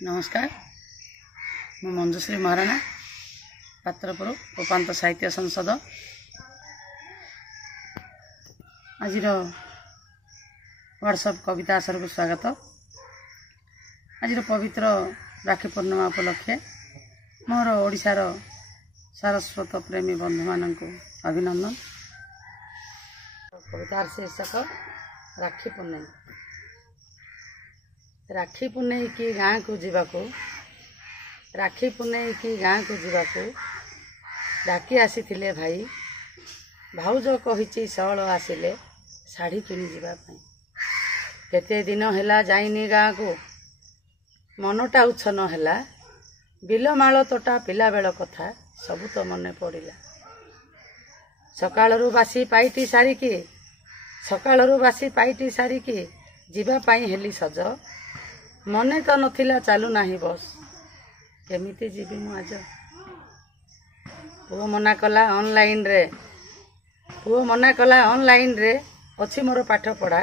नमस्कार मु मंजुश्री महाराणा पात्रपुर उपांत साहित्य संसद आज व्हाट्सएप कविता आसर को स्वागत। आज पवित्र राखी पूर्णिमा उपलक्षे मोर ओडिशार सारस्वत प्रेमी बंधु मान अभिनंदन। कवितार शीर्षक राखी पूर्णिमा। राखी पुनेई की गाँ को जीवाको राखी पुनेई की गाँ को जीवाको डाकी आसीथिले भाई भाउज कहिची सअल आसिले शाढ़ी किनी जीवा पाई। केते दिन हैला जाइनी गाँ को मनटा उछन हैला बिलमाल तोटा पिला बेल कथा सबु तो मने पड़िला। सकाळरू बासी पाइटी सारिकी जीवा पाई हेली सज मने तो नथिला चालू नाही बस केमिति जीवी मु आज। पुओ मना कला ऑनलाइन रे अछि मोर पाठ पढ़ा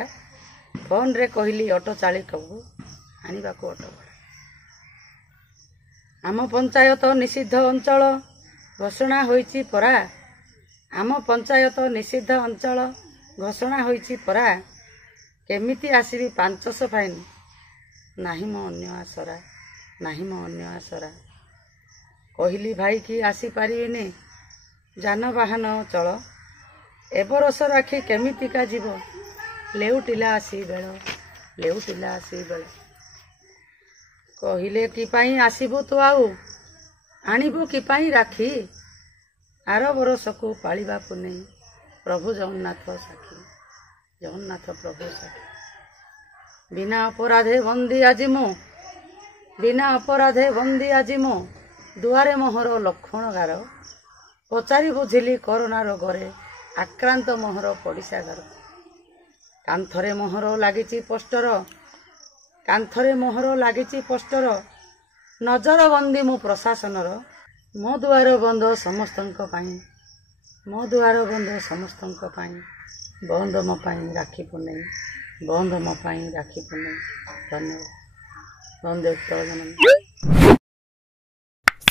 फोन रे कहली ऑटो चालिक को आनिबा को ऑटो भड़ा। आम पंचायत निषिद्ध अंचल घोषणा होईची परा आम पंचायत निषिद्ध अंचल घोषणा होईची परा केमिति आसीबी 500 फाइन नाही मो अन्य आसरा कहली भाई की आसी पारिबेनी जानवाहन चल ए बरस राखी केमितिका जीव लेउटिला आसी बेल कहले कि पाई आसीबो तो आउ आनिबो कि पाई राखी आर बरस को पालिबा पुनेई प्रभु जगन्नाथ प्रभु साखी। बिना अपराधे बंदी आजी मो दुआरे मोहर लक्षण गार पचारि बुझिली कोरोना रोगरे आक्रांत मोहर पड़िशा घर। कांथरे मोहर लागिची पोस्टर नजर बंदी मु प्रशासनर मो दुआर बंद समस्तंक पाई बंद मो पाई राखी पुनेई धन्यवाद।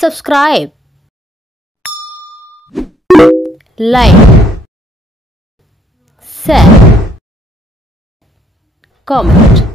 Subscribe, like, share, comment.